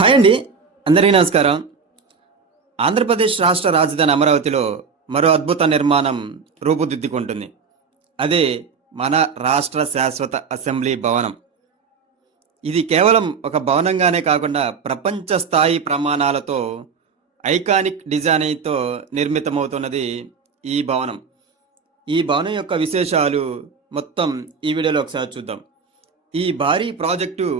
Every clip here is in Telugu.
హాయ్ అండి, అందరికీ నమస్కారం. ఆంధ్రప్రదేశ్ రాష్ట్ర రాజధాని అమరావతిలో మరో అద్భుత నిర్మాణం రూపుదిద్దుకుంటుంది. అదే మన రాష్ట్ర శాశ్వత అసెంబ్లీ భవనం. ఇది కేవలం ఒక భవనంగానే కాకుండా ప్రపంచ స్థాయి ప్రమాణాలతో ఐకానిక్ డిజైన్తో నిర్మితమవుతున్నది ఈ భవనం. ఈ భవనం యొక్క విశేషాలు మొత్తం ఈ వీడియోలో ఒకసారి చూద్దాం. ఈ భారీ ప్రాజెక్టు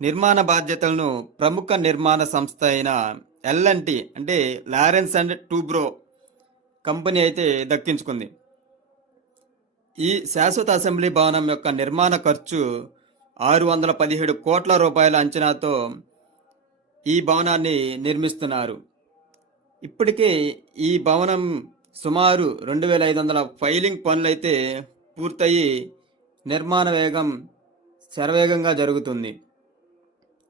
నిర్మాణ బాధ్యతలను ప్రముఖ నిర్మాణ సంస్థ అయిన ఎల్ఎన్టీ అంటే లారెన్స్ అండ్ టూబ్రో కంపెనీ అయితే దక్కించుకుంది. ఈ శాశ్వత అసెంబ్లీ భవనం యొక్క నిర్మాణ ఖర్చు 617 కోట్ల రూపాయల అంచనాతో ఈ భవనాన్ని నిర్మిస్తున్నారు. ఇప్పటికే ఈ భవనం సుమారు 2500 ఫైలింగ్ పనులైతే పూర్తయి నిర్మాణ వేగం శరవేగంగా జరుగుతుంది.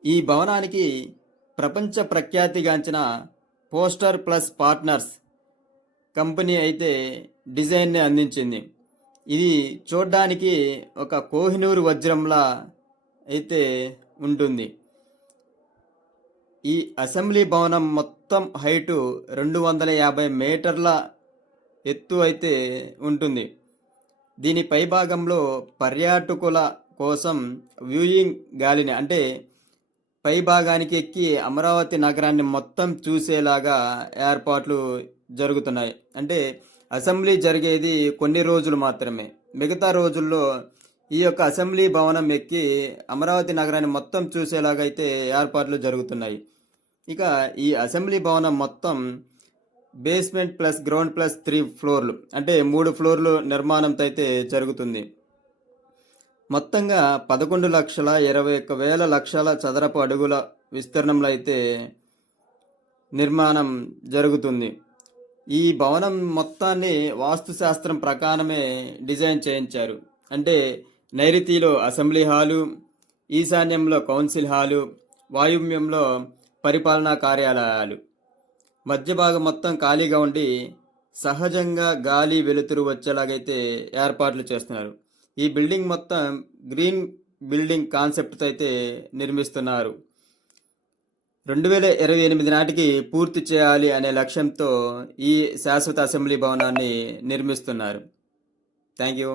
ఈ భవనానికి ప్రపంచ ప్రఖ్యాతిగాంచిన పోస్టర్ ప్లస్ పార్ట్నర్స్ కంపెనీ అయితే డిజైన్ని అందించింది. ఇది చూడ్డానికి ఒక కోహినూరు వజ్రంలా అయితే ఉంటుంది. ఈ అసెంబ్లీ భవనం మొత్తం హైటు 250 మీటర్ల ఎత్తు అయితే ఉంటుంది. దీని పైభాగంలో పర్యాటకుల కోసం వ్యూయింగ్ గ్యాలరీ అంటే పై భాగానికి ఎక్కి అమరావతి నగరాన్ని మొత్తం చూసేలాగా ఏర్పాట్లు జరుగుతున్నాయి. అంటే అసెంబ్లీ జరిగేది కొన్ని రోజులు మాత్రమే, మిగతా రోజుల్లో ఈ యొక్క అసెంబ్లీ భవనం ఎక్కి అమరావతి నగరాన్ని మొత్తం చూసేలాగా అయితే ఏర్పాట్లు జరుగుతున్నాయి. ఇక ఈ అసెంబ్లీ భవనం మొత్తం బేస్మెంట్ ప్లస్ గ్రౌండ్ ప్లస్ 3 ఫ్లోర్లు అంటే 3 ఫ్లోర్లు నిర్మాణంతో అయితే జరుగుతుంది. మొత్తంగా 11,21,000 చదరపు అడుగుల విస్తీర్ణంలో అయితే నిర్మాణం జరుగుతుంది. ఈ భవనం మొత్తాన్ని వాస్తుశాస్త్రం ప్రకారమే డిజైన్ చేయించారు. అంటే నైరుతిలో అసెంబ్లీ హాలు, ఈశాన్యంలో కౌన్సిల్ హాలు, వాయువ్యంలో పరిపాలనా కార్యాలయాలు, మధ్య భాగం మొత్తం ఖాళీగా ఉండి సహజంగా గాలి వెలుతురు వచ్చేలాగైతే ఏర్పాట్లు చేస్తున్నారు. ఈ బిల్డింగ్ మొత్తం గ్రీన్ బిల్డింగ్ కాన్సెప్ట్తో అయితే నిర్మిస్తున్నారు. 2028 నాటికి పూర్తి చేయాలి అనే లక్ష్యంతో ఈ శాశ్వత అసెంబ్లీ భవనాన్ని నిర్మిస్తున్నారు. Thank you.